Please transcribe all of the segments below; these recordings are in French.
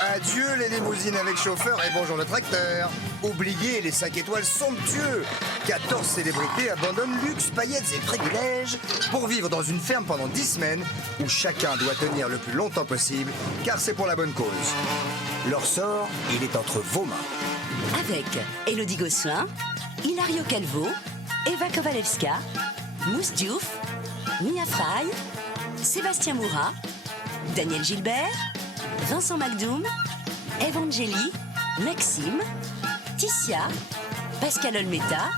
Adieu les limousines avec chauffeur et bonjour le tracteur. Oubliez les 5 étoiles somptueux. 14 célébrités abandonnent luxe, paillettes et privilèges pour vivre dans une ferme pendant 10 semaines où chacun doit tenir le plus longtemps possible car c'est pour la bonne cause. Leur sort, il est entre vos mains. Avec Élodie Gosselin, Hilario Calvo, Eva Kowalewska, Mousse Diouf, Mia Fry, Sébastien Moura, Daniel Gilbert, Vincent Macdoum, Evangélie, Maxime, Ticia, Pascal Olmeta,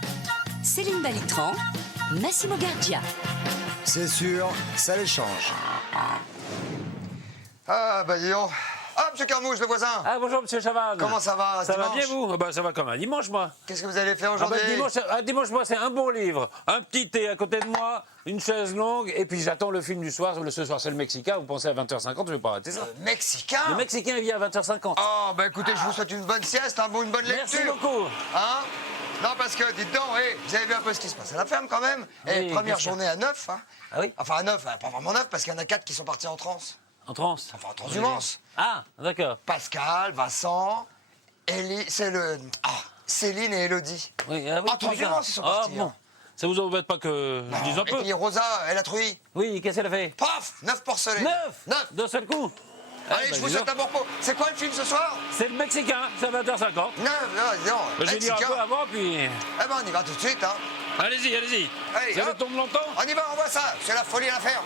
Céline Balitran, Massimo Gardia. C'est sûr, ça les change. Ah, bah dis donc. Ah, monsieur Carmouche, le voisin. Ah, bonjour, monsieur Chavannes. Comment ça va, Ça va dimanche? bien, vous? Bah, ça va comme un dimanche, moi. Qu'est-ce que vous allez faire aujourd'hui? Dimanche, moi, c'est un bon livre. Un petit thé à côté de moi, une chaise longue, et puis j'attends le film du soir. Ce soir, c'est le Mexicain. Vous pensez à 20h50, je vais pas rater ça. Le Mexicain? Le Mexicain, il vient à 20h50. Oh, bah écoutez, je vous souhaite une bonne sieste, une bonne lecture. Merci beaucoup. Hein? Non, parce que, dites donc, vous avez vu un peu ce qui se passe à la ferme, quand même. Oui, Première bien sûr. journée à 9, hein. Ah oui? Enfin, à 9, pas vraiment 9, parce qu'il y en a 4 qui sont partis en transe. En transe. Enfin, en transhumance. Ah, d'accord. Pascal, Vincent, Céline et Élodie. Oui, En transhumance, ils sont partis. bon. hein. Ça vous embête pas que je dise un Et peu? puis Rosa, elle a trouvé. Oui, qu'est-ce qu'elle a fait? Paf, 9 porcelets. 9 D'un seul coup. Allez, bah, je vous dis souhaite donc. un bon repos. C'est quoi le film ce soir? C'est le Mexicain, c'est à 20h50. 9, dis donc. Je vais dire un Mexicain. peu avant, puis... Eh ben, on y va tout de suite, hein. Allez-y, allez-y. Allez, Ça hop. tombe longtemps? On y va, on voit ça. C'est la folie à la ferme.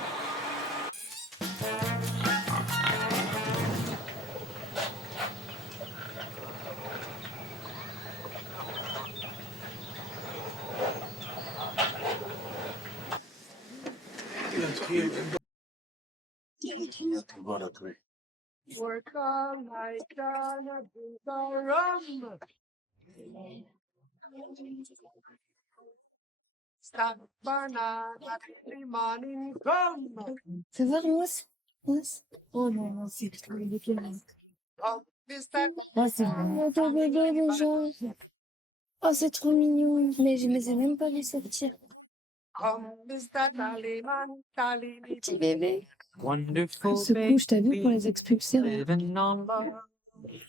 Work all night, gonna drink the rum. Stop banana, every morning come. Fais voir, Mousse. Mousse. Oh non, non, c'est trop dégueulasse. Oh, Mr. Oh, c'est bon. Oh, bébé, déjà. Oh, c'est trop mignon. Mais je ne les ai même pas vus sortir. Come, Mr. Tallyman, tally me. Petit bébé. Wonderful Ce coup, je t'ai vu pour les expulser. Ouais. living on love.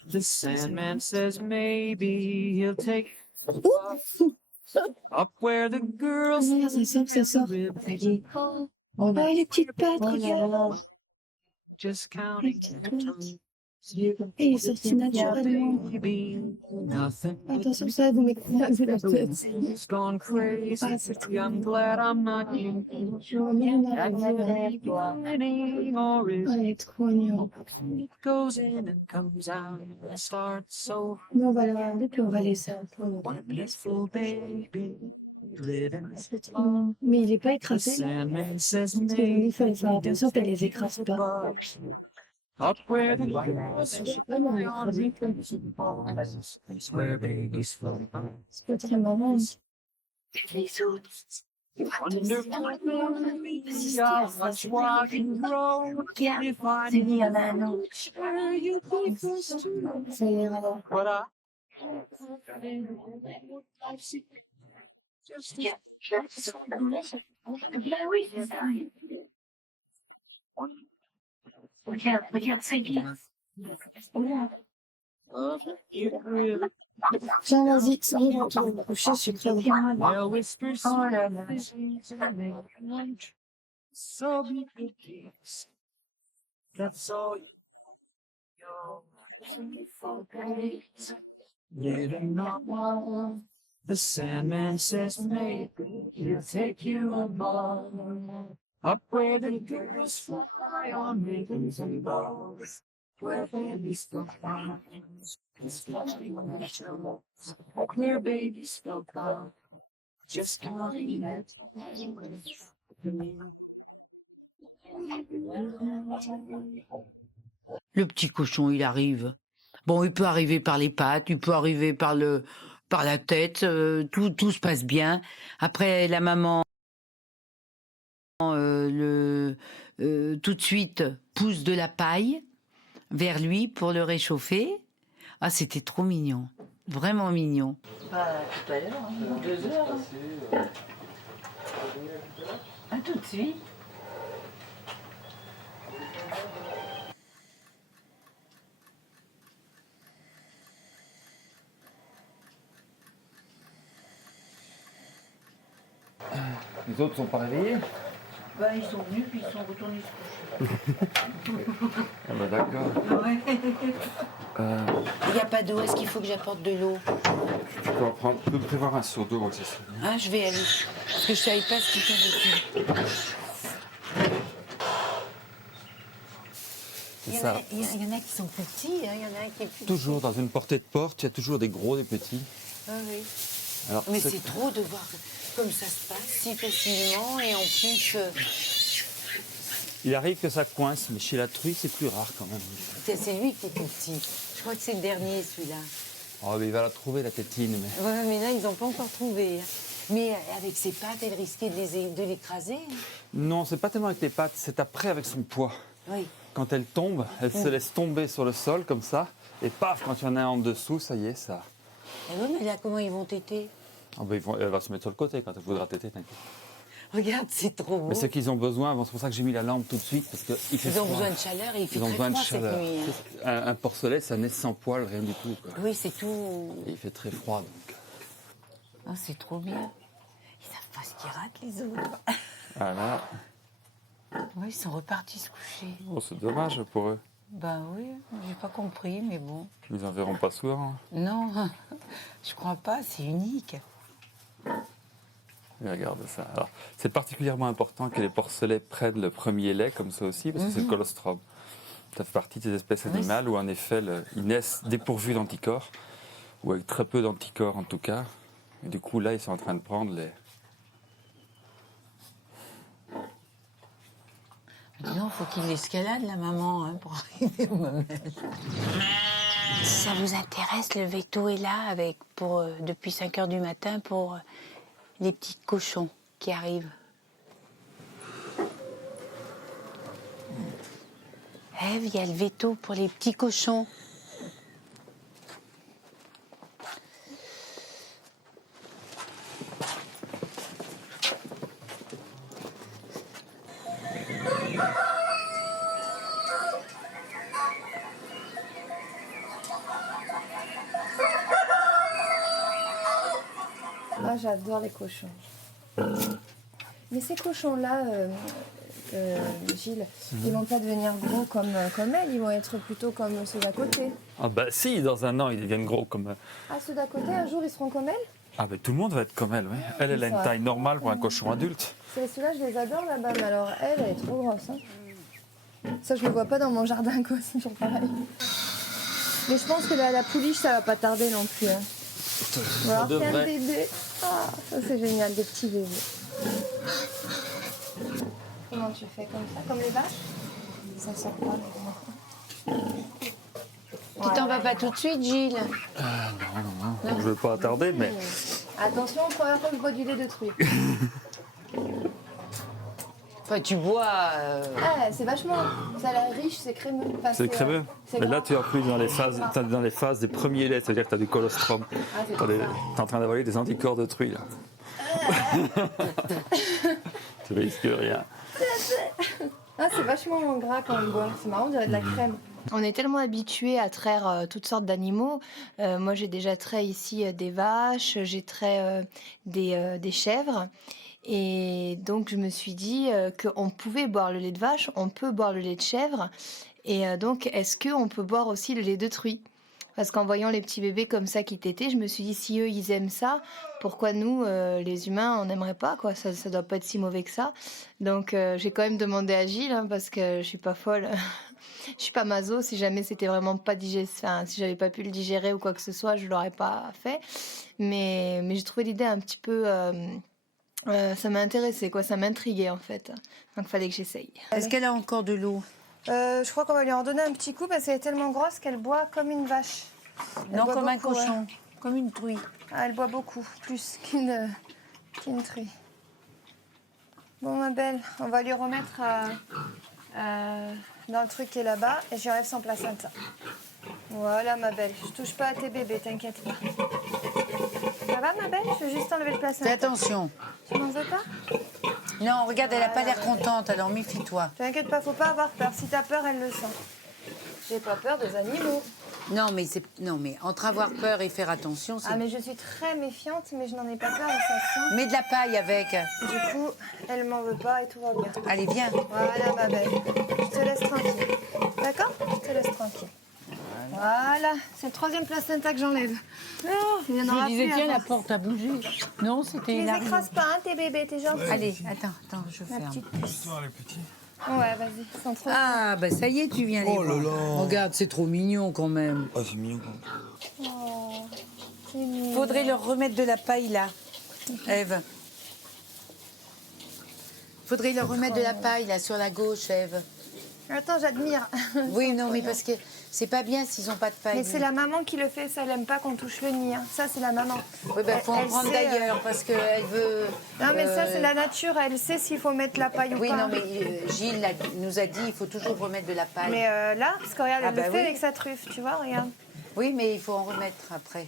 The Sandman says maybe he'll take up where the girls Ah, ça sort. Allez. Oh, les petites pattes, regarde. just counting their toes. Et il est sorti naturellement. Baby, nothing Attention, ça va vous mettre la tête. has gone crazy. Ah, c'est trop I'm glad I'm not you. Acting or is Elle est trop mignonne. it goes in and comes out and starts so Nous, on va la regarder, puis on va laisser un peu. wonderful baby. Living C'est trop mignon. Mais il est pas the écrasé, là. Sandman says Parce qu'il fallait faire attention qu'elle les écrase pas. up where the girls Je sais pas, mais on est écrasé. It's where babies float. C'est pas très marrant. C'est mis, il y en a un autre. Ça ira là. What Regarde, c'est bien. you really Tiens, vas-y, c'est bon, je retourne me coucher, je suis crevée. well whispers Oh là là. so beautiful. That's all you do not want. The Sandman says maybe he'll take you along. Up where the girls fly on ribbons and bows. Where babies go fly. It's floating on the shores. Where babies go fly. Just counting it. Le petit cochon, il arrive. Bon, il peut arriver par les pattes, il peut arriver par la tête, tout se passe bien. Après, la maman, tout de suite, pousse de la paille vers lui pour le réchauffer. Ah, c'était trop mignon, vraiment mignon. Tout à l'heure, 2 heures. À tout de suite. Les autres sont pas réveillés? Ben, ils sont venus, puis ils sont retournés se coucher. Ah bah d'accord. Il n'y a pas d'eau, est-ce qu'il faut que j'apporte de l'eau? Tu peux prévoir un seau d'eau aussi. Ah, je vais aller. Parce que je savais pas ce qu'il fallait faire. C'est ça. Il y en a qui sont plus petits, hein, il y en a un qui est plus Toujours dans une portée de porte, il y a toujours des gros, des petits. Ah oui. Alors, Mais c'est trop de voir comme ça se passe si facilement et en plus, il arrive que ça coince, mais chez la truie, c'est plus rare quand même. c'est lui qui est tout petit. Je crois que c'est le dernier celui-là. Oh, mais il va la trouver, la tétine. Mais... Ouais, mais là, ils n'ont pas encore trouvé. Hein. Mais avec ses pattes, elle risquait de l'écraser. Hein. Non, c'est pas tellement avec les pattes, c'est après avec son poids. Oui. Quand elle tombe, elle se laisse tomber sur le sol comme ça, et paf, quand il y en a un en dessous, ça y est, ça. Et oui, mais là, comment ils vont téter? Ah bah, elle va se mettre sur le côté quand elle voudra téter, t'inquiète. Regarde, c'est trop beau. Mais c'est qu'ils ont besoin, bon, c'est pour ça que j'ai mis la lampe tout de suite, parce qu'il fait Ils ont froid. besoin de chaleur et il fait Ils ont très besoin de froid cette chaleur. nuit. Hein. Un porcelet, ça naît sans poil, rien du tout. Quoi. Oui, c'est tout. Et il fait très froid, donc. Ah, c'est trop bien. Ils savent pas ce qu'ils ratent, les autres. Ah là, Oui, ils sont repartis se coucher. oh, c'est dommage pour eux. Ben oui, j'ai pas compris, mais bon. Ils en verront pas souvent. Non, je crois pas, c'est unique. Et regarde ça. Alors, c'est particulièrement important que les porcelets prennent le premier lait, comme ça aussi, parce que c'est le colostrum. Ça fait partie des espèces animales où, en effet, ils naissent dépourvus d'anticorps, ou avec très peu d'anticorps en tout cas. Et du coup, là, ils sont en train de prendre les. Non, faut qu'il escalade, la maman, hein, pour arriver aux mamelles. Ça vous intéresse, le veto est là avec, depuis 5 heures du matin pour les petits cochons qui arrivent. Ève, il y a le veto pour les petits cochons. Ah, j'adore les cochons. Mais ces cochons-là, Gilles, ils vont pas devenir gros comme elle, ils vont être plutôt comme ceux d'à côté. Ah bah si, dans un an, ils deviennent gros comme... Ah, ceux d'à côté, un jour, ils seront comme elle? Ah bah tout le monde va être comme elle, oui. Elle a une taille normale pour un cochon adulte. Ceux-là, je les adore là-bas, mais alors elle est trop grosse. Hein. Ça, je le vois pas dans mon jardin, quoi, c'est toujours pareil. Mais je pense que la pouliche, ça va pas tarder non plus. Hein. On va avoir plein de bébés. Ah, ça c'est génial, des petits bébés. Comment tu fais comme ça, comme les vaches? Ça sort pas. Tu t'en vas pas tout de suite, Gilles? Non, je ne veux pas attarder, mais... Attention, première fois que je bois du lait de truie. Enfin, tu bois... Ah, c'est vachement... Ça a l'air riche, c'est crémeux. Enfin, C'est crémeux. c'est Mais là, gras. tu es plus dans les phases des premiers laits, c'est-à-dire que tu as du colostrum. Ah, c'est Tu pour ça. es en train d'avaler des anticorps de truie, là. Tu risques rien. Ah, c'est vachement gras quand on boit. C'est marrant, on dirait de la crème. On est tellement habitués à traire toutes sortes d'animaux. Moi, j'ai déjà trait ici des vaches, j'ai trait des chèvres. Et donc, je me suis dit qu'on pouvait boire le lait de vache, on peut boire le lait de chèvre. Et donc, est-ce qu'on peut boire aussi le lait de truie? Parce qu'en voyant les petits bébés comme ça qui tétaient, je me suis dit, si eux, ils aiment ça, pourquoi nous, les humains, on n'aimerait pas, quoi. Ça doit pas être si mauvais que ça. Donc, j'ai quand même demandé à Gilles, hein, parce que je suis pas folle. Je suis pas maso. Si jamais c'était vraiment pas enfin, si j'avais pas pu le digérer ou quoi que ce soit, je l'aurais pas fait. Mais j'ai trouvé l'idée un petit peu... ça m'a intéressée, quoi. Ça m'intriguait, en fait. Donc, il fallait que j'essaye. Est-ce qu'elle a encore de l'eau? Je crois qu'on va lui en donner un petit coup parce qu'elle est tellement grosse qu'elle boit comme une vache. Elle Non, boit comme un beaucoup, cochon, ouais. comme une truie. Ah, elle boit beaucoup, plus qu'une truie. Bon, ma belle, on va lui remettre dans le truc qui est là-bas et je lui enlève son placenta. Voilà, ma belle, je touche pas à tes bébés, t'inquiète pas. Ça va, ma belle? Je vais juste enlever le placenta. Fais attention. Tu m'en veux pas? Non, regarde, elle a pas l'air contente, alors méfie-toi. T'inquiète pas, faut pas avoir peur. Si t'as peur, elle le sent. J'ai pas peur des animaux. Non, mais entre avoir peur et faire attention, c'est... Ah, mais je suis très méfiante, mais je n'en ai pas peur, et ça sent. Mets de la paille avec. Du coup, elle m'en veut pas et tout va bien. Allez, viens. Voilà, ma belle. Je te laisse tranquille. D'accord? Je te laisse tranquille. Voilà. C'est le 3e placenta que j'enlève. Il y en aura Je disais, plus tiens, la après. porte a bougé. Non, Tu c'était les élargi. écrases pas, hein, tes bébés, t'es gentil. Allez, attends, je Ma ferme. petite puce. Ouais, vas-y, sans trop. Ah, bah ça y est, tu viens les Oh là voir. là. Regarde, c'est trop mignon quand même. Ah, c'est mignon quand même. Oh, c'est mignon. Faudrait leur remettre de la paille là, Ève. Faudrait leur remettre de la paille là sur la gauche, Ève. Attends, j'admire. Oui, non, mais parce que c'est pas bien s'ils ont pas de paille. Mais c'est la maman qui le fait, ça, elle aime pas qu'on touche le nid. Hein. Ça, c'est la maman. Oui, ben faut en Elle prendre sait, d'ailleurs parce qu'elle veut. Non, mais ça, c'est la nature. Elle sait s'il faut mettre la paille ou Oui, pas. non, mais Gilles nous a dit il faut toujours remettre de la paille. Mais là, parce que regarde, elle Ah bah le fait oui. avec sa truffe, tu vois, regarde. Oui, mais il faut en remettre après.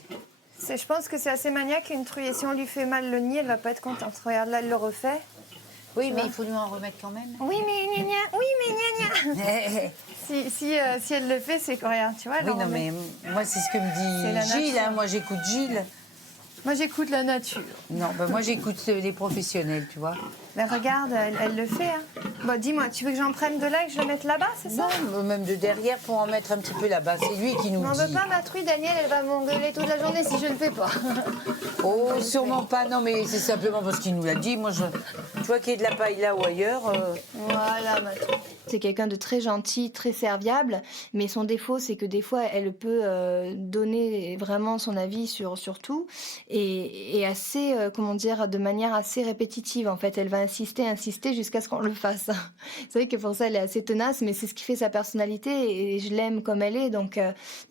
Je pense que c'est assez maniaque une truie. Et si on lui fait mal le nid, elle va pas être contente. Regarde, là, elle le refait. Oui, mais il faut lui en remettre quand même. Oui, mais gna gna. Oui, mais gna gna. Si elle le fait, c'est que regarde, tu vois. elle Oui, en non, remet. mais moi, c'est ce que C'est la me dit Gilles. nature. Hein, moi, j'écoute Gilles. Moi, j'écoute la nature. Non, ben, moi, j'écoute les professionnels, tu vois. Mais regarde, elle le fait. Hein. Bon, dis-moi, tu veux que j'en prenne de là et que je le mette là-bas, c'est ça? Non, même de derrière pour en mettre un petit peu là-bas. C'est lui qui nous M'en dit. veux pas, ma truie, Daniel, elle va m'engueuler toute la journée si je ne le fais pas. Oh, sûrement pas. Non, mais c'est simplement parce qu'il nous l'a dit. Moi, tu vois qu'il y ait de la paille là ou ailleurs. Voilà, ma truie. C'est quelqu'un de très gentil, très serviable, mais son défaut, c'est que des fois, elle peut donner vraiment son avis sur tout et assez, comment dire, de manière assez répétitive. En fait, elle va insister jusqu'à ce qu'on le fasse. C'est vrai que pour ça, elle est assez tenace, mais c'est ce qui fait sa personnalité et je l'aime comme elle est. Donc,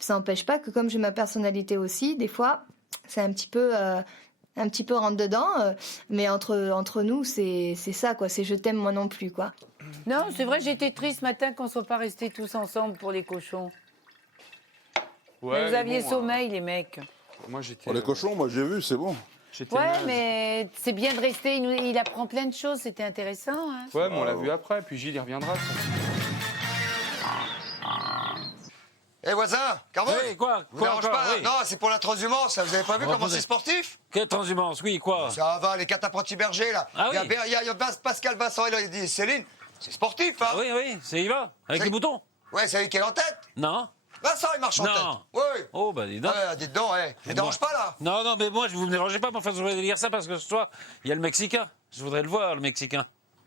ça n'empêche pas que comme j'ai ma personnalité aussi, des fois, c'est un petit peu rentre dedans, mais entre nous, c'est ça, quoi. C'est je t'aime moi non plus, quoi. Non, c'est vrai, j'étais triste ce matin qu'on ne soit pas restés tous ensemble pour les cochons. Ouais, Vous mais aviez bon, sommeil, les mecs. Moi, j'étais. Pour les cochons, moi j'ai vu, c'est bon. J'étais Ouais, naze. mais c'est bien de rester. Il apprend plein de choses, c'était intéressant. Hein. Ouais, mais on l'a vu après, puis Gilles, il reviendra. Eh voisin, Carbo, Oui, quoi vous Quoi dérange encore, pas oui. Non, c'est pour la transhumance, là. Vous avez pas vu comment c'est sportif? Quelle transhumance, oui, quoi Ça va, les 4 apprentis bergers, là. Ah oui. Il y a Pascal, Vincent et Céline. C'est sportif, hein? Oui, c'est y va, avec C'est- les boutons. Ouais, c'est lui qui est en tête. Non. Vincent, il marche en Non. tête. Oui. Oh, bah dis donc. Ouais, dites donc, je vous dérange pas, là. Non, mais moi, vous me dérangez pas, mais enfin, je voudrais dire ça parce que ce soir, il y a le Mexicain. Je voudrais le voir, le Mexicain.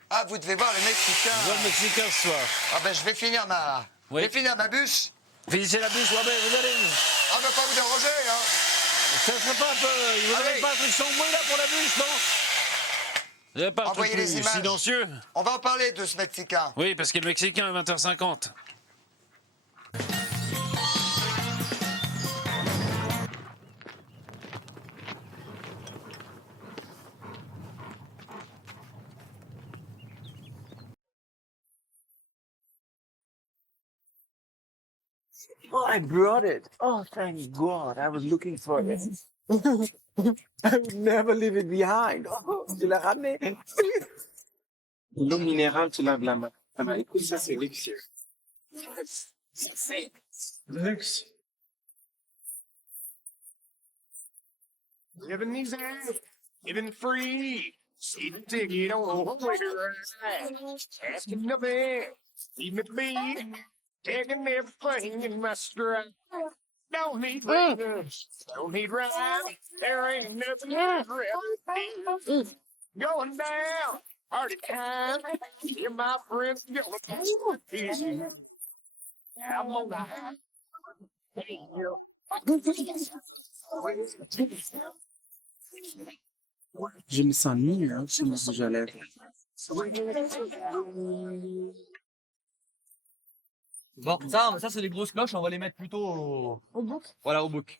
Ah, vous devez voir les Mexicains. Je vois le Mexicain ce soir. Ah, ben, je vais finir ma bûche. Finissez la bûche, ouais, mais vous allez. Ah, ben, pas vous déranger, hein. Ça serait pas un peu. Il vous Allez. avez pas un truc sombre là pour la bûche, non Vous avez pas un Envoyez truc les plus images. silencieux On va en parler de ce Mexicain. Oui, parce que le Mexicain est 20h50. Oh, I brought it. Oh, thank God. I was looking for it. I would never leave it behind. Oh, tu l'as ramené. L'eau minérale, tu laves la main. Ah ben, écoute, ça, c'est luxueux. Ça, c'est luxe. Living these days, living free. See the ticket on the way to ride. Asking nothing, leave me be. Taking everything in my stride. Don't need reasons, don't need rhyme. There ain't nothing to going down. Party time. Yeah, my friends gonna easy. I'm gonna Je me sens nul, hein, sur mon rouge à lèvres. Bon, ça c'est les grosses cloches, on va les mettre plutôt au bouc. Voilà, au bouc.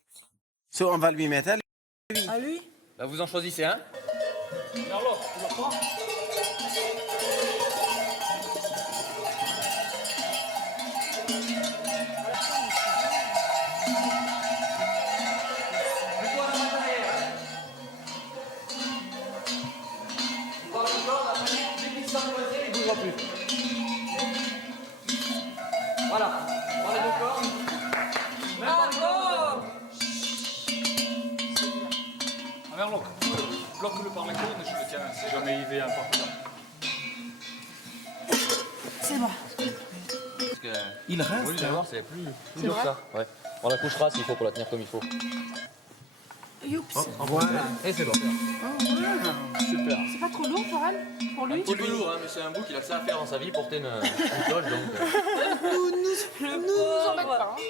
So, on va lui mettre à lui. À lui? Là, vous en choisissez un. Carlo, tu le prends? Mets-toi dans la derrière, hein. Tu vois le corps, après, dès qu'il s'empoisait, il ne bougera plus. Voilà, on va les deux corps. Même pas bloque-le par la cône, je le tiens, si jamais il va un partenaire. C'est bon. Il reste. Oui, voir, c'est plus dur que ça. Ouais. On la couchera s'il faut pour la tenir comme il faut. Youps. Voilà. Et c'est bon. Super. C'est pas trop lourd pour elle? Pour lui? Un petit peu lourd, hein, mais c'est un bout qu'il a que ça à faire dans sa vie, porter une cloche. Donc, Nous embête pas. Hein.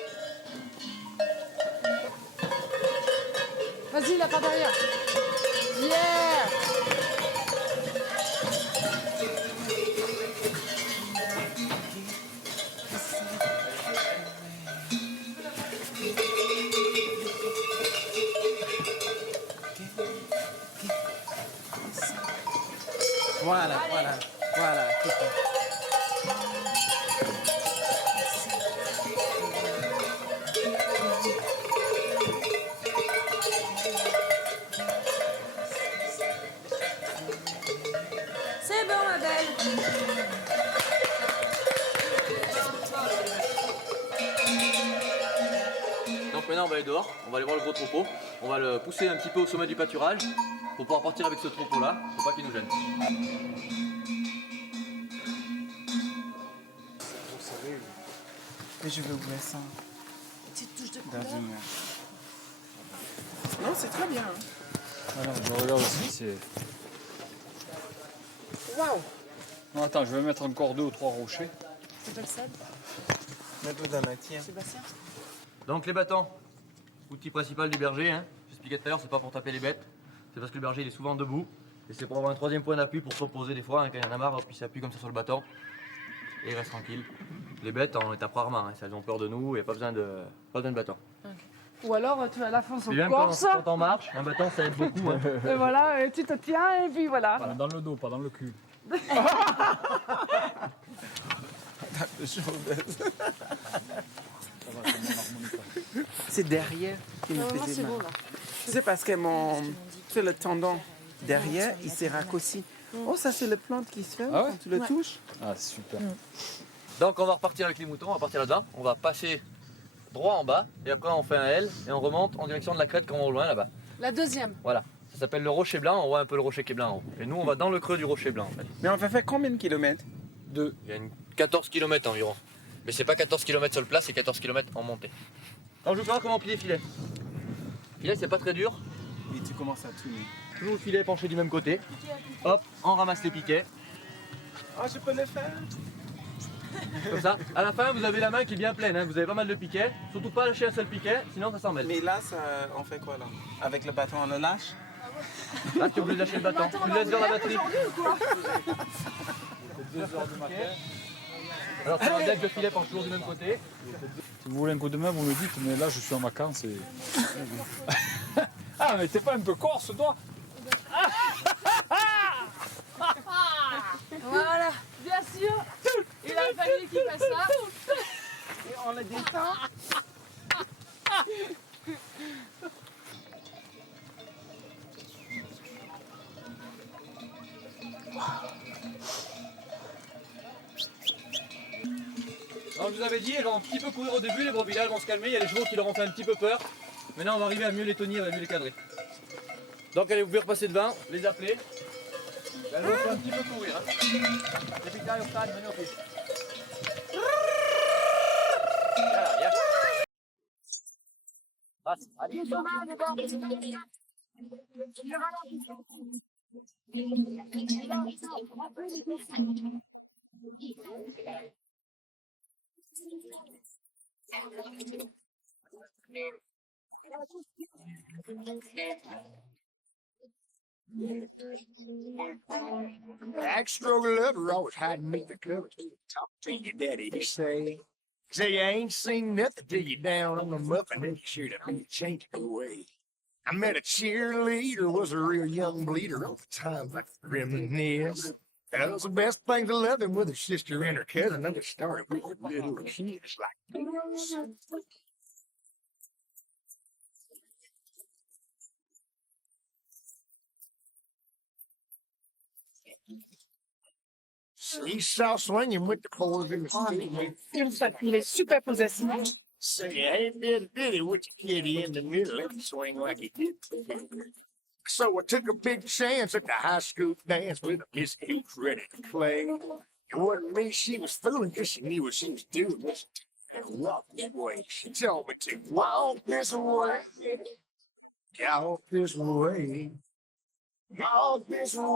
Vas-y, la part derrière. Yeah! voilà, voilà, voilà. C'est bon, ma belle. Donc maintenant on va aller dehors, on va aller voir le gros troupeau. On va le pousser un petit peu au sommet du pâturage pour pouvoir partir avec ce troupeau là, pour pas qu'il nous gêne. Mais je vais ouvrir ça. Petite touche de Dans couleur. une... Non, c'est très bien. Ah non, je regarde aussi, c'est... Waouh! Non, attends, je vais mettre encore 2 ou 3 rochers. C'est pas le sel? Mets-le dans la tienne. Sébastien? Donc les bâtons, outil principal du berger, hein. J'expliquais tout à l'heure, c'est pas pour taper les bêtes, c'est parce que le berger il est souvent debout et c'est pour avoir un troisième point d'appui pour se reposer des fois, hein, quand il en a marre, puis il s'appuie comme ça sur le bâton et il reste tranquille. Les bêtes on les tape rarement, hein. Elles ont peur de nous et pas besoin de bâton. Ou alors tu as la fin sur Et le même quand corse. on marche, un bâton ça aide beaucoup. Hein. Et voilà, et tu te tiens et puis voilà. Dans le dos, pas dans le cul. C'est derrière qui me Normalement, faisait c'est mal. bon, là. C'est parce que c'est le tendon derrière, il s'est raccourci. Oh, ça c'est le plante qui se ferme Ah ouais? quand tu le touches. Ah, c'est super. Donc on va repartir avec les moutons, on va partir là-dedans, on va passer droit en bas et après on fait un L et on remonte en direction de la crête quand on va au loin là-bas. La deuxième. Voilà, ça s'appelle le rocher blanc, on voit un peu le rocher qui est blanc en haut. Et nous on va dans le creux du rocher blanc en fait. Mais on va faire combien de kilomètres? 2. Il y a 14 km environ. Mais c'est pas 14 km sur le plat, c'est 14 km en montée. Donc je vais voir comment plier le filet. Le filet c'est pas très dur. Et tu commences à tourner. Toujours le filet penché du même côté. Hop, on ramasse les piquets. Oh, je peux le faire. Comme ça. À la fin vous avez la main qui est bien pleine, hein. Vous avez pas mal de piquets. Surtout pas lâcher un seul piquet, sinon ça s'en mêle. Mais là, on fait quoi là? Avec le bâton, on le lâche? Là tu es obligé de lâcher le bâton. Tu le laisses dans la batterie. 2 heures du matin. Alors tu enlèves le filet penche toujours du même côté. Si vous voulez un coup de main, vous me dites, mais là je suis en vacances et... Ah, mais t'es pas un peu corse, toi? Voilà. Bien sûr. Il a fallu qu'il fasse ça. Et on le descend. Alors je vous avais dit, elles vont un petit peu courir au début, les brebis là, elles vont se calmer, il y a les chevaux qui leur ont fait un petit peu peur. Maintenant on va arriver à mieux les tenir et à mieux les cadrer. Donc allez, vous pouvez repasser devant, les appeler. Elles vont faire un petit peu courir. Hein. Les piquets au stade, venez au pied. Voilà, viens. Passe, allez. Extra lover always hiding me the cover to talk to your daddy. You say you ain't seen nothing till you down on the muffin and you sure to be changing away. I met a cheerleader, was a real young bleeder all the time like the reminisce. That was the best thing to love him with her sister and her cousin. And it started with a little kiss like this. Seesaw swinging with the poles in the street. Il est super possessif. Say, hey, diddy with your kitty in the middle. Let him swing like he did. So I took a big chance at the high school dance with a Miss Credit play. It wasn't me she was fooling, cause she knew what she was doing. And walk that way. She told me to walk this way. Walk this way. Walk this way.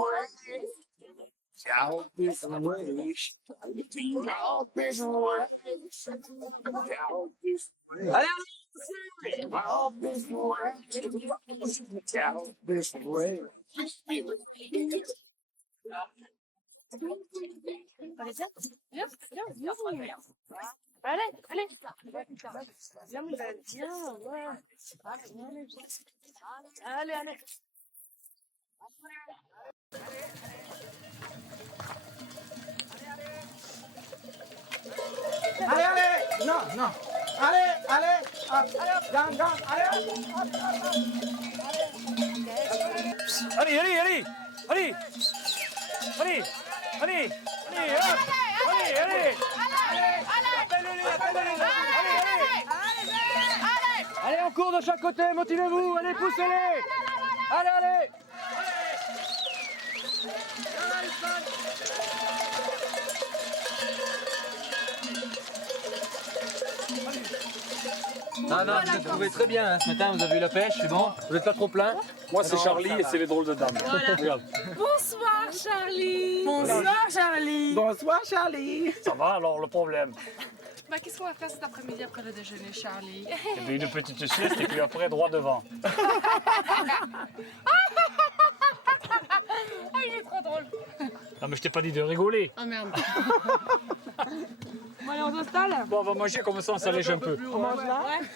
Walk this way. Walk this way. Walk this way. Allez, Walk this way. Walk this way. Allez, allez. Viens, mon gars, viens, ouais. Allez, allez. Allez, allez. Non, non. Allez, allez. Hop. Gang, gang. Allez, Allez, allez, allez. Allez. Allez. Allez. Allez, hop. Allez, allez. Appelle-les, appelle-les. Allez, allez. Allez, on court de chaque côté, motivez-vous. Allez, poussez-les. Allez, allez. Ah non, vous êtes trouvés très bien hein. Ce matin, vous avez eu la pêche, c'est bon. Vous n'êtes pas trop plein. Moi, c'est Charlie et c'est les drôles de dames. Regarde. Bonsoir, Charlie. Bonsoir, Charlie. Bonsoir, Charlie. Ça va alors, le problème? Bah, qu'est-ce qu'on va faire cet après-midi après le déjeuner, Charlie? Eh bien, une petite sieste et puis après, droit devant. Ah, il est trop drôle. Non, mais je t'ai pas dit de rigoler. Ah, merde. Bon, allez, on s'installe. Bon, on va manger comme ça, on s'allège un peu. On mange là? Ouais.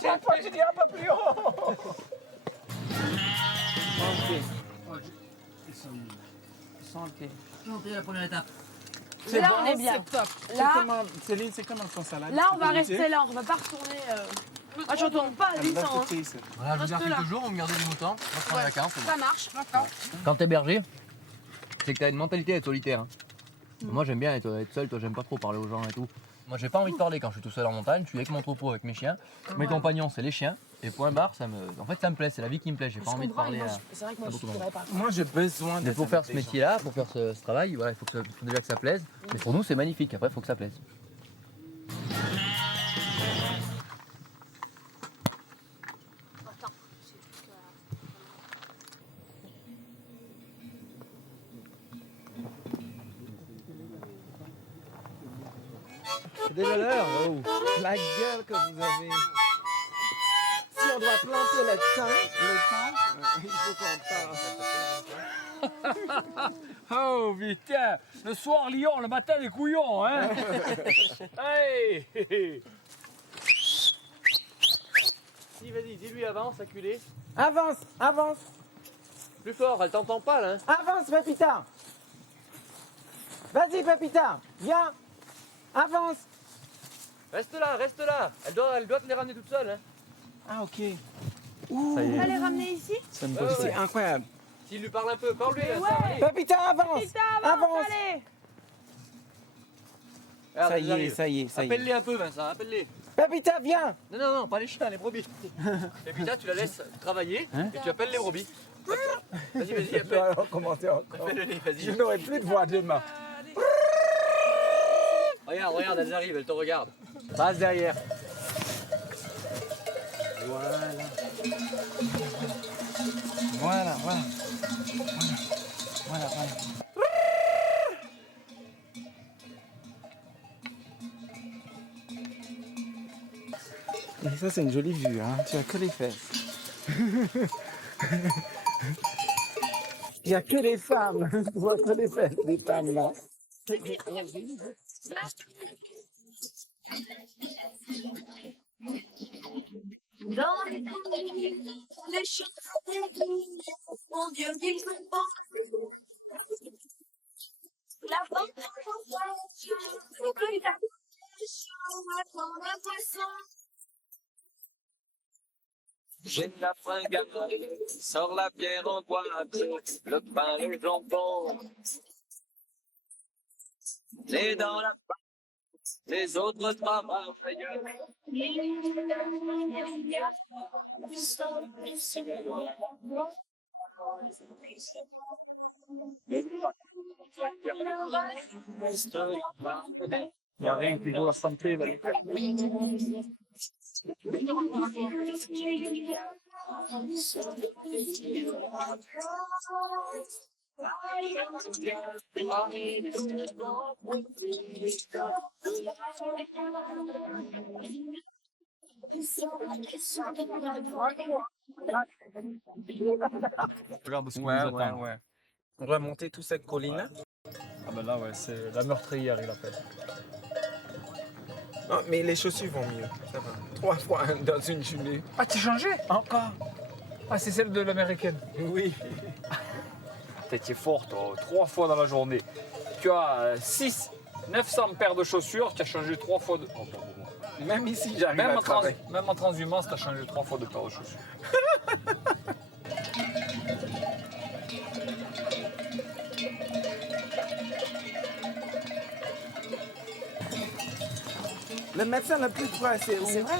Chaque fois, je dis un peu plus haut. Santé. Santé, la première étape. C'est Là, bon, on est bien. c'est top. Là- Céline, c'est comment ton salade? Là, on va rester là. On va pas retourner. Ah, je retourne pas à 8 ans. Hein. Voilà, je vous garde Reste là. quelques jours, vous me gardez du mouton. Moi, je prends les vacances. Ça marche, d'accord. Quand t'es berger, c'est que t'as une mentalité d'être solitaire. Hein. Moi j'aime bien être seul, toi j'aime pas trop parler aux gens et tout. Moi j'ai pas envie de parler quand je suis tout seul en montagne, je suis avec mon troupeau, avec mes chiens. Mes compagnons c'est les chiens. Et point barre, ça me plaît, c'est la vie qui me plaît, j'ai pas envie de parler à... C'est vrai que moi, je beaucoup de monde. pourrais pas. Moi, j'ai besoin Mais de. pour faire ce métier-là, pour faire ce travail, voilà, il faut déjà que ça plaise. Mais pour nous c'est magnifique, après il faut que ça plaise. C'est déjà l'heure, oh. La gueule que vous avez. Si on doit planter le temps, il faut qu'on passe. Oh putain, le soir lion, le matin les couillons, hein. Hey. Si, vas-y, dis-lui avance, acculé. Avance, avance, Plus fort, elle t'entend pas là. Hein. avance, Pépita. Vas-y, Pépita, viens. Avance. Reste là, reste là. Elle doit te les ramener toute seule. Hein. Ah, ok. Ça y est. Allez, ramener ici. C'est Ouais, impossible. C'est incroyable. S'il lui parle un peu, parle-lui. Vincent, allez. Pépita, avance. Vite, avance, allez. Regarde, Ça ils y est, arrivent. ça y est, ça y est. Appelle-les un peu, Vincent, appelle-les. Pépita, viens. Non, non, non, pas les chiens, les brebis. Et puis là, tu la laisses travailler et tu appelles les brebis. Hop. Vas-y, vas-y, Je dois appelle. recommencer encore. Appelle-les, vas-y. Je n'aurai plus de voix demain. Regarde, regarde, elles arrivent, elles te regardent. Passe derrière. Voilà. Voilà, voilà. Voilà, voilà. Et ça, c'est une jolie vue, hein. Tu as que les fesses. Il n'y a que les femmes. Tu vois que les fesses, les femmes, là. Dans les champs, mon Dieu, il fait bon. La bande J'ai la fringale, sors la bière en boîte, le pain, le jambon. Et dans la pâte, les autres travailleurs. Il n'y a rien qui vaut la santé. Là. Regarde ce qu'on nous attend. ouais. On doit monter toute cette colline-là. Ah ben là, ouais, c'est la meurtrière, il appelle. Non, mais les chaussures vont mieux. Ça va. 3 fois dans une journée. Ah, t'es changé? Encore? Ah, c'est celle de l'américaine. Oui. T'es fort, toi. 3 fois dans la journée. Tu as 900 paires de chaussures, tu as changé 3 fois de... Oh, bon. Même ici, j'arrive à travailler. Même en transhumance, tu as changé 3 fois de paire de chaussures. Le médecin le plus près, c'est où? C'est vrai.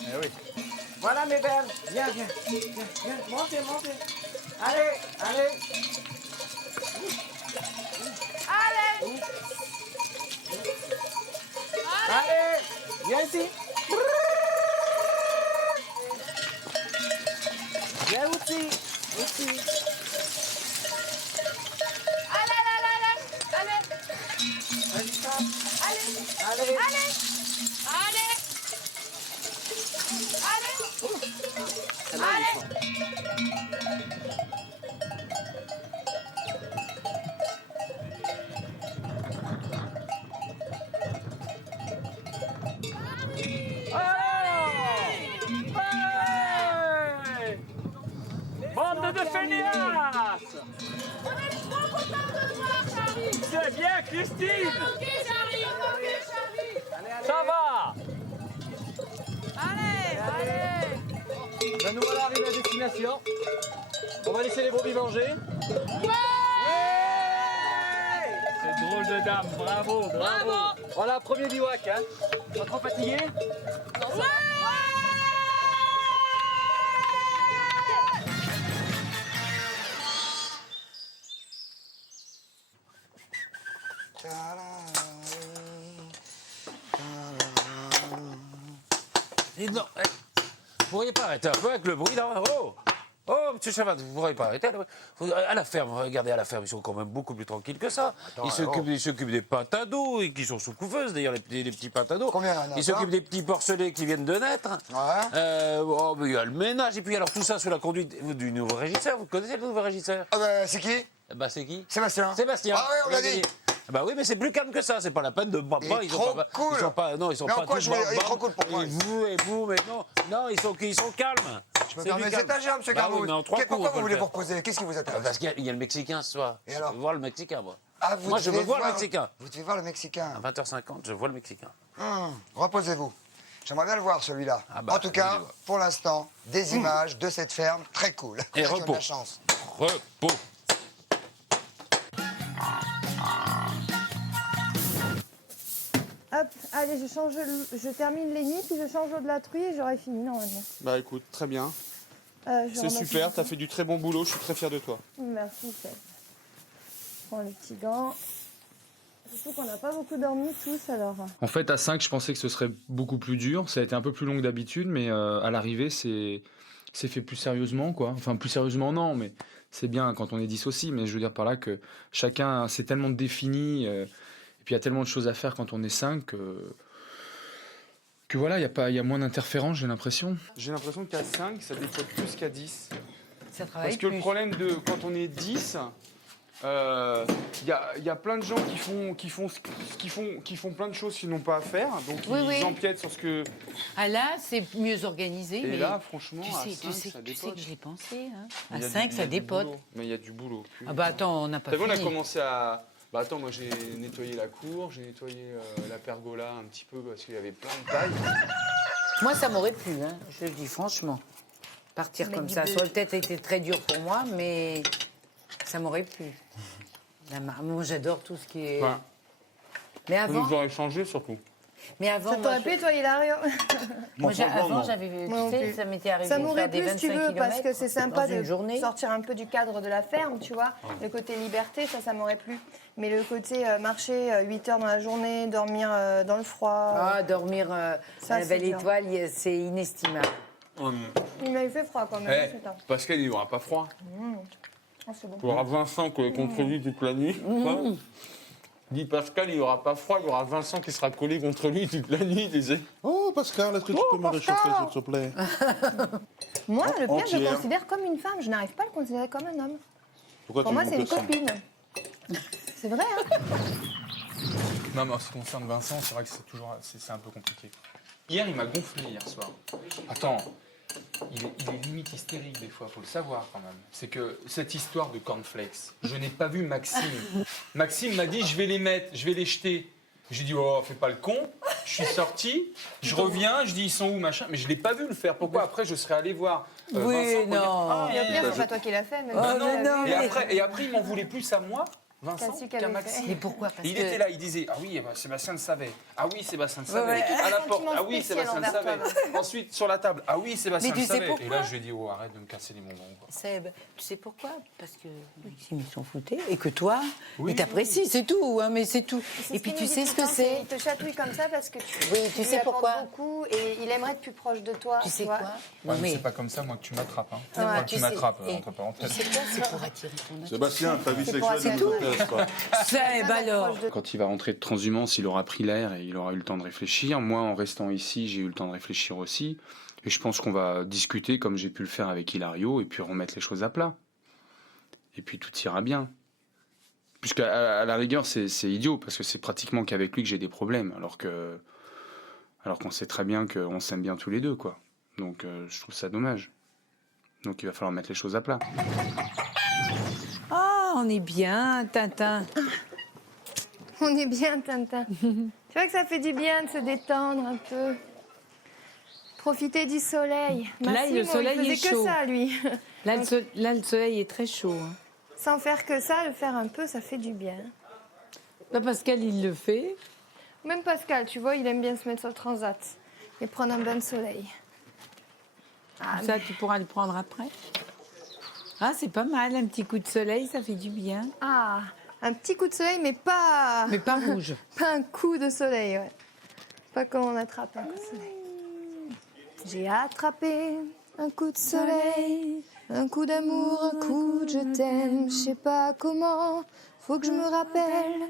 Eh oui. Voilà mes belles. Viens, viens. Viens. Montez, montez. Allez, allez. Allez. Allez. Viens ici. Viens aussi. Aussi. Allez, allez, allez, allez. Allez. Allez. Allez. Allez. Allez. Hey! Bande de fainéants! On est trop contents de te voir, Charlie. C'est bien, Christine! Ok, Charlie. Ok, Charlie. Ça va! Allez. Allez. Ben, nous voilà arrivés à destination. On va laisser les brebis manger. C'est drôle de dame, bravo, bravo! Voilà, premier bivouac, hein. Pas trop fatigué? Dis donc, vous pourriez pas arrêter un peu avec le bruit là? Oh! Oh, monsieur Chavat, vous ne pourriez pas arrêter. À la ferme, regardez, à la ferme, ils sont quand même beaucoup plus tranquilles que ça. Ils s'occupent des pintades et qui sont sous couveuse, d'ailleurs, les petits pintades. Combien là, Ils s'occupent des petits porcelets qui viennent de naître. Ouais. Il y a le ménage, et puis alors tout ça sous la conduite du nouveau régisseur. Vous connaissez le nouveau régisseur? Ah bah, c'est qui? Bah, c'est qui? Sébastien. Sébastien. Ah ouais, on l'a dit. Bah oui, mais c'est plus calme que ça, c'est pas la peine de Il est trop cool. Ils sont pas, non, ils sont Mais en pas quoi tous il est trop cool pour moi? et vous, mais non, ils sont calmes. Je me permets cet étagère, monsieur Bah oui, Carmouze. mais en 3 coups, Pourquoi on peut vous voulez le vous faire. reposer? Qu'est-ce qui vous intéresse? Parce qu'il y a le Mexicain ce soir. Et Je alors veux voir le Mexicain, moi. Ah, vous Moi, je veux devez voir le Mexicain. Vous devez voir le Mexicain. À 20h50, je vois le Mexicain. Reposez-vous. J'aimerais bien le voir, celui-là. Ah bah, en tout cas, allez voir. pour l'instant, des images de cette ferme très cool. Et Ceux qui ont de repos. la chance. Repos. Hop, allez, je termine les nids, puis je change l'eau de la truie et j'aurai fini normalement. Bah écoute, très bien. Je C'est remonte super, le- t'as fait du très bon boulot, je suis très fier de toi. Merci, Seb. Je prends les petits gants. Surtout qu'on n'a pas beaucoup dormi tous alors. En fait, à 5, je pensais que ce serait beaucoup plus dur. Ça a été un peu plus long que d'habitude, mais à l'arrivée, c'est fait plus sérieusement, quoi. Enfin, plus sérieusement, non, mais c'est bien quand on est 10 aussi. Mais je veux dire par là que chacun s'est tellement défini, et puis il y a tellement de choses à faire quand on est 5 que voilà, il y a moins d'interférences, j'ai l'impression. J'ai l'impression qu'à 5, ça dépote plus qu'à 10. Ça travaille Parce que plus. le problème de quand on est 10, il y a plein de gens qui font plein de choses qu'ils n'ont pas à faire, donc Oui, ils oui. empiètent sur ce que... Ah là, c'est mieux organisé. Et mais là, franchement, tu à sais, 5, ça tu sais dépote. que je l'ai pensé. Hein. Mais À il y a 5, du- ça il y a du dépote. boulot. Mais il y a du boulot. Ah bah attends, on n'a pas T'as vu, on a fini. commencé à... Bah attends, moi j'ai nettoyé la cour, j'ai nettoyé la pergola un petit peu parce qu'il y avait plein de paille. Moi, ça m'aurait plu, hein, je le dis franchement. Partir Mais comme du ça, bleu. ça aurait peut-être été très dur pour moi, mais ça m'aurait plu. Moi, j'adore tout ce qui est... Ouais. Mais On avant, nous aurait changé surtout. Mais avant, Ça t'aurait plu, toi, Hilario? Moi, avant, j'avais vu, Moi non tu sais, plus. ça m'était arrivé Ça de m'aurait faire des plu, si tu 25 veux, parce que kilomètres c'est sympa dans une de journée. sortir un peu du cadre de la ferme, tu vois. Le côté liberté, ça m'aurait plu. Mais le côté marcher 8 heures dans la journée, dormir dans le froid... Ah, dormir ça, à la c'est belle dur. étoile, c'est inestimable. Il m'avait fait froid quand même. hein, ce temps. Pascal, il n'aura pas froid. Ah, c'est bon. Il y aura Vincent qui est contre lui toute la nuit. Dit Pascal, il n'aura pas froid, il y aura Vincent qui sera collé contre lui toute la nuit. Oh, Pascal, est-ce que tu peux me réchauffer, s'il te plaît? Moi, le pire, je le Entière. considère comme une femme. Je n'arrive pas à le considérer comme un homme. Pourquoi Pour tu moi, me c'est une montres ça? copine. C'est vrai, hein? Non, mais en ce qui concerne Vincent, c'est vrai que c'est un peu compliqué. Hier, il m'a gonflé hier soir. Attends, il est limite hystérique des fois, faut le savoir quand même. C'est que cette histoire de cornflakes, je n'ai pas vu Maxime. Maxime m'a dit je vais les mettre, je vais les jeter. J'ai dit oh fais pas le con. Je suis sorti, je reviens, je dis ils sont où machin, mais je l'ai pas vu le faire. Pourquoi après je serais allé voir Oui, Vincent pour dire, non. ah, Et au pire, c'est pas toi qui l'as fait. Même bah si non, tu l'as vu. Et après, il m'en voulait plus à moi, Vincent, T'as su qu'elle qu'à avait Maxime. fait. Et pourquoi? Parce Il que... était là, il disait ah oui, Sébastien le savait. Ah oui, Sébastien le savait. ouais. À la Un porte, sentiment ah oui, spécial Sébastien le envers savait. toi, Ensuite, sur la table, ah oui, Sébastien Mais tu le sais savait. Et pourquoi là, je lui ai dit oh arrête de me casser les bonbons. Quoi. Seb, tu sais pourquoi? Parce que Maxime, ils s'en foutaient. Et que toi, Oui, il t'apprécie, c'est tout. Hein, mais c'est tout. C'est Et ce puis qu'il tu nous sais dit ce tout le que temps, c'est. Il te chatouille comme ça parce que Oui, tu lui sais apportes pourquoi? beaucoup et il aimerait être plus proche de toi. Tu sais vois. quoi? Ouais, mais c'est pas comme ça moi que tu m'attrapes. Hein. Non, Enfin, mais que tu tu m'attrapes sais- entre parenthèses. Tu sais quoi? C'est pour attirer ton attention. Sébastien, ta vie C'est pour sexuelle ne attirer nous intéresse pas. Seb, alors. Quand il va rentrer de transhumance, il aura pris l'air et il aura eu le temps de réfléchir. Moi, en restant ici, j'ai eu le temps de réfléchir aussi. Et je pense qu'on va discuter comme j'ai pu le faire avec Hilario et puis remettre les choses à plat. Et puis tout ira bien. Puisqu'à la rigueur, c'est idiot parce que c'est pratiquement qu'avec lui que j'ai des problèmes. Alors qu'on sait très bien qu'on s'aime bien tous les deux, quoi. Donc je trouve ça dommage. Donc il va falloir mettre les choses à plat. Ah, on est bien, Tintin. On est bien, Tintin. Tu vois que ça fait du bien de se détendre un peu. Profiter du soleil. Là, Massimo, le soleil il est faisait chaud. que ça, lui. Là, le soleil est très chaud. Hein. Sans faire que ça, le faire un peu, ça fait du bien. Là, Pascal, il le fait. Même Pascal, tu vois, il aime bien se mettre sur le transat et prendre un bain de soleil. Ah, Ça, tu pourras le prendre après. Ah, c'est pas mal, un petit coup de soleil, ça fait du bien. Ah, un petit coup de soleil, mais pas... Mais pas rouge. Pas un coup de soleil, ouais. Pas comme on attrape un coup de soleil. J'ai attrapé un coup de soleil, un coup d'amour, un coup de je t'aime. Je sais pas comment, faut que je me rappelle.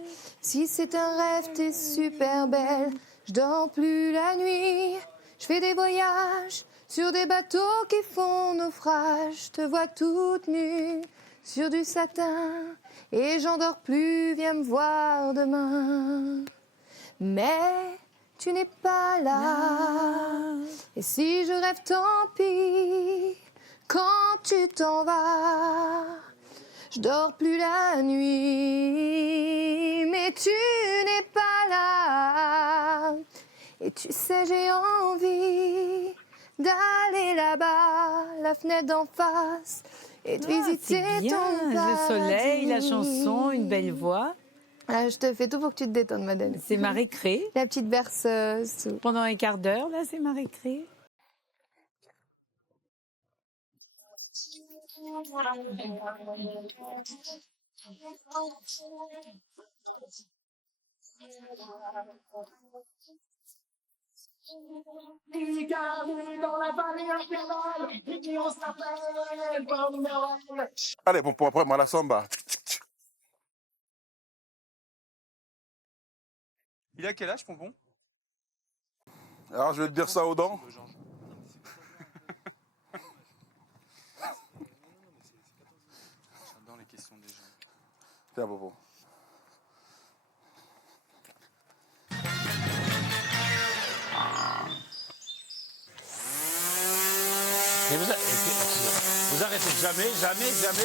Si c'est un rêve, t'es super belle. Je dors plus la nuit, je fais des voyages sur des bateaux qui font naufrage. Je te vois toute nue sur du satin et j'en dors plus, viens me voir demain. Mais tu n'es pas là. Et si je rêve, tant pis. Quand tu t'en vas, je dors plus la nuit. Mais tu n'es pas là. Et tu sais, j'ai envie d'aller là-bas, la fenêtre d'en face, et de visiter c'est bien. ton Le soleil, la paradis. chanson, une belle voix. Ah, je te fais tout pour que tu te détendes, madame. C'est ma récré. La petite berceuse. Tout. Pendant un quart d'heure, là, c'est ma récré. Allez, bon, pour après, moi, la samba. Il a quel âge, Pompon? Alors, je vais te dire ça aux dents. J'adore les questions des gens. Tiens, Popo. Mais vous, Vous arrêtez jamais,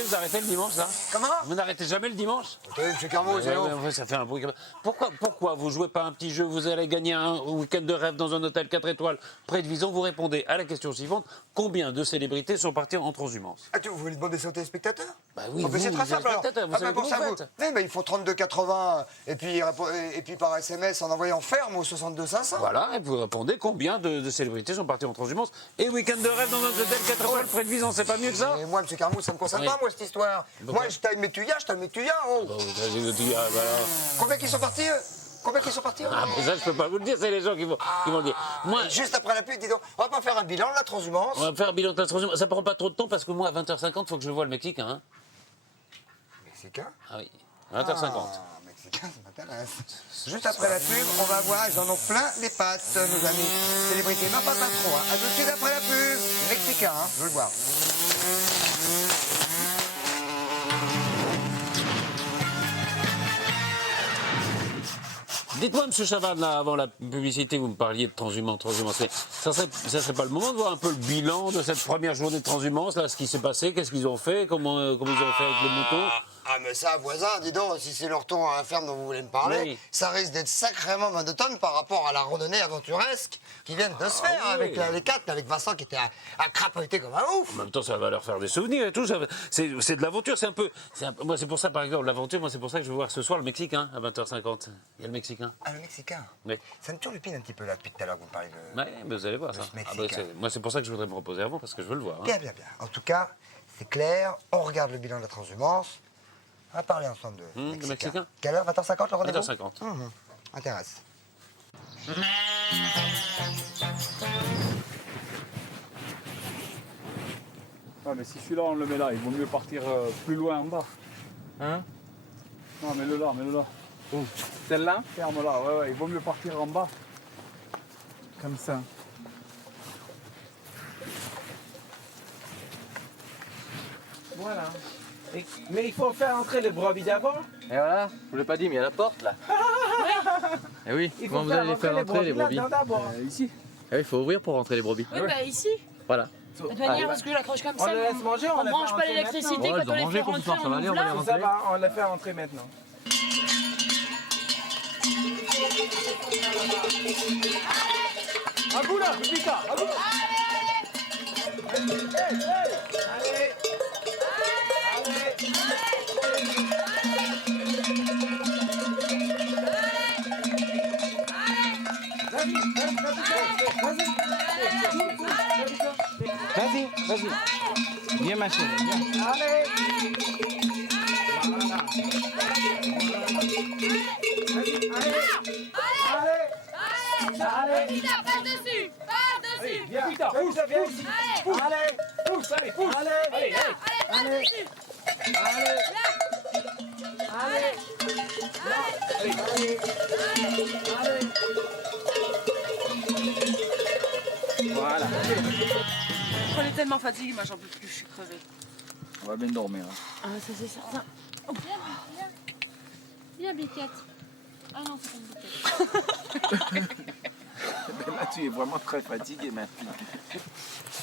vous arrêtez le dimanche, là? Comment? Vous n'arrêtez jamais le dimanche? Attendez, M. Carmo, c'est long. Ça fait un bruit. Pourquoi vous jouez pas un petit jeu? Vous allez gagner un week-end de rêve dans un hôtel 4 étoiles près de Vison. Vous répondez à la question suivante. Combien de célébrités sont parties en transhumance? Ah, vous voulez demander ça aux téléspectateurs? Bah oui, Oh, mais c'est vous très êtes simple alors. spectateur, vous Ah, savez pour comment ça, vous faites. mais il faut 32,80 et puis par SMS en envoyant ferme au 62,500. Voilà, et vous répondez combien de célébrités sont parties en transhumance. Et week-end de rêve dans un hôtel 4 étoiles près de Vison, c'est pas mieux que ça? Et moi, M. Carmou, ça me concerne Oui. pas, moi, cette histoire. Pourquoi? Moi, je taille mes tuyas, oh. Bah, vous avez dit, ah, voilà. Combien qui sont partis, eux? Combien qui sont partis, eux? Ah, mais ça, je peux pas vous le dire, c'est les gens qui vont le dire. Moi, Juste après la pluie, dis donc, on va pas faire un bilan de la transhumance? on va faire un bilan de la transhumance. Ça prend pas trop de temps parce que moi, à 20h50, il faut que je voie le Mexicain. Hein. Mexicain? Ah oui, 20h50. Ah, Mexicain, ça m'intéresse. Juste après la pub, on va voir, ils en ont plein les pattes, nos amis. Célébrités, mais pas trop, hein. À tout de suite après la pub. Mexicain, hein, je veux le voir. Dites-moi, M. Chavannes, là, avant la publicité, vous me parliez de transhumance. Mais ça serait pas le moment de voir un peu le bilan de cette première journée de transhumance, là, ce qui s'est passé, qu'est-ce qu'ils ont fait, comment ils ont fait avec les moutons? Ah, mais ça, voisin, dis donc, si c'est le retour à la ferme dont vous voulez me parler, Oui. ça risque d'être sacrément monotone par rapport à la randonnée aventuresque qui vient de se faire oui. avec les quatre, avec Vincent qui était à crapahuter comme un ouf. En même temps, ça va leur faire des souvenirs et tout. C'est de l'aventure, moi, c'est pour ça, par exemple, l'aventure, moi, c'est pour ça que je veux voir ce soir le Mexicain à 20h50. Il y a le Mexicain. Ah, le Mexicain? Oui. Ça me turlupine un petit peu là depuis tout à l'heure que vous parlez de... Ouais, mais vous allez voir ça. Moi, c'est pour ça que je voudrais me reposer avant, parce que je veux le voir. Hein. Bien. En tout cas, c'est clair, on regarde le bilan de la transhumance. On va parler ensemble de Le Mexicain. Quelle heure? 20h50 le rendez-vous? 20h50. Intéresse. Ouais, mais si celui-là, on le met là, il vaut mieux partir plus loin en bas. Hein? Non, mets-le là, mets-le là. Où? Celle-là? Ferme là, ouais, il vaut mieux partir en bas. Comme ça. Voilà. Mais il faut faire entrer les brebis d'abord. Et voilà, je vous l'ai pas dit, mais il y a la porte là. Eh oui, comment vous allez les faire entrer les brebis? Ici. Eh oui, il faut ouvrir pour rentrer les brebis. Oui, bah ici. Voilà. De toute manière, parce que je l'accroche comme ça. On les laisse manger, on les branche fait pas rentrer l'électricité maintenant. quand on les fait rentrer, ça va aller, on va les rentrer. Ça va, on les fait rentrer maintenant. À vous là, vite, à vous. Allez. Vas-y. Viens ma chérie, viens. Allez. Allez. Pas dessus. Pas dessus. Viens ici. Allez. Pousse, allez, pousse. Allez. Pas dessus. Voilà. On est tellement fatigué, moi j'en peux plus, je suis crevée. On va bien dormir. Hein. Ah, ça c'est certain. Oh. Viens, Biquette. Ah non, c'est pas une Biquette. Ben là, tu es vraiment très fatiguée, ma fille.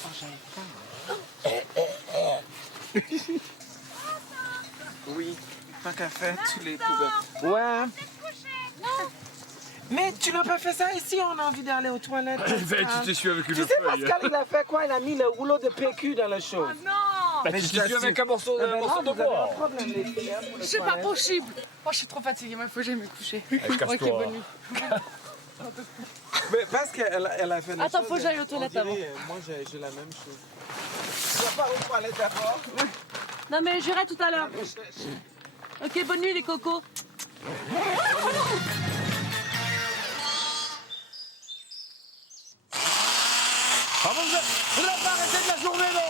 Oh, j'avais faim. Oui, tant qu'à faire, tu les poubelles. Ouais. Mais tu n'as pas fait ça ici, on a envie d'aller aux toilettes. Tu t'es su avec une Tu sais, feuille. Pascal, il a fait quoi? Il a mis le rouleau de PQ dans le show. Oh non! Mais tu t'es su avec un morceau de bois. C'est pas possible! Oh, je suis trop fatiguée, il faut que j'aille me coucher. Ok, bonne nuit. Mais parce qu'elle a fait. Attends, faut que j'aille aux toilettes avant. Moi, j'ai la même chose. Tu vas pas aux toilettes d'abord? Non, mais j'irai tout à l'heure. Ok, bonne nuit, les cocos. Ah, vous n'avez pas arrêté de la journée, non?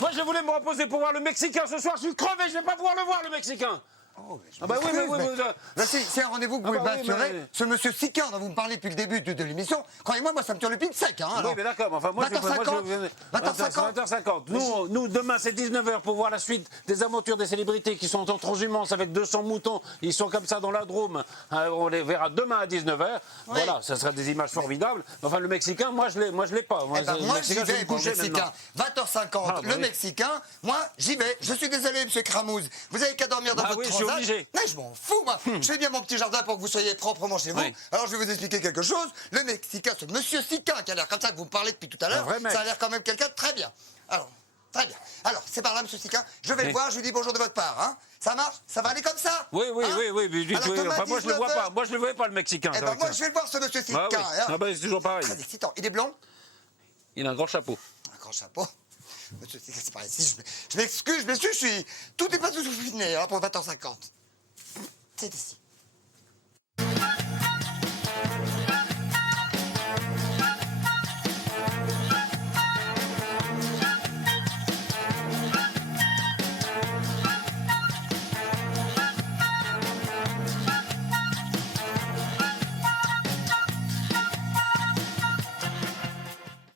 Moi, je voulais me reposer pour voir le Mexicain ce soir. Je suis crevé, je vais pas pouvoir le voir, le Mexicain. Oh, Ah bah oui, mais Là, c'est un rendez-vous que vous Ah bah pouvez oui, pas assurer. mais- Ce monsieur Sicard dont vous me parlez depuis le début de l'émission, croyez-moi, moi, ça me tire le pin sec. Hein, alors. Oui, mais d'accord, mais enfin, moi, 20h50. Nous, demain, c'est 19h pour voir la suite des aventures des célébrités qui sont en transhumance avec 200 moutons. Ils sont comme ça dans la Drôme. On les verra demain à 19h. Voilà, ça sera des images formidables. Enfin, le Mexicain, moi, je l'ai pas. Moi, j'y vais, me mon coucher Mexicain. 20h50, Ah, bah le oui. Mexicain, moi, j'y vais. Je suis désolé, monsieur Cramouze. Vous avez qu'à dormir dans Ah votre oui, je suis transat. obligé. Non, je m'en fous, moi. Je fais bien mon petit jardin pour que vous soyez proprement chez vous. Oui. Alors, je vais vous expliquer quelque chose. Le Mexicain, ce monsieur Siquin, qui a l'air comme ça que vous me parlez depuis tout à l'heure, vrai mec. ça a l'air quand même quelqu'un de très bien. Alors, très bien. Alors, c'est par là, monsieur Siquin. Je vais le Oui. voir, je lui dis bonjour de votre part. Hein. Ça marche? Ça va aller comme ça? Oui, Hein? mais Alors, demain, enfin, moi, je le vois 19h. pas. Moi, je le vois pas, le Mexicain. Eh c'est ben, vrai moi, que je vais le voir, ce monsieur Siquin. Ah oui. hein. Ah bah, c'est toujours pareil. Très excitant. Il est blond? Il a un grand chapeau. Un grand chapeau. Monsieur Siquin, c'est pareil. Si, je m'excuse, je suis. Tout est pas tout fini hein, pour 20h50. C'est ici.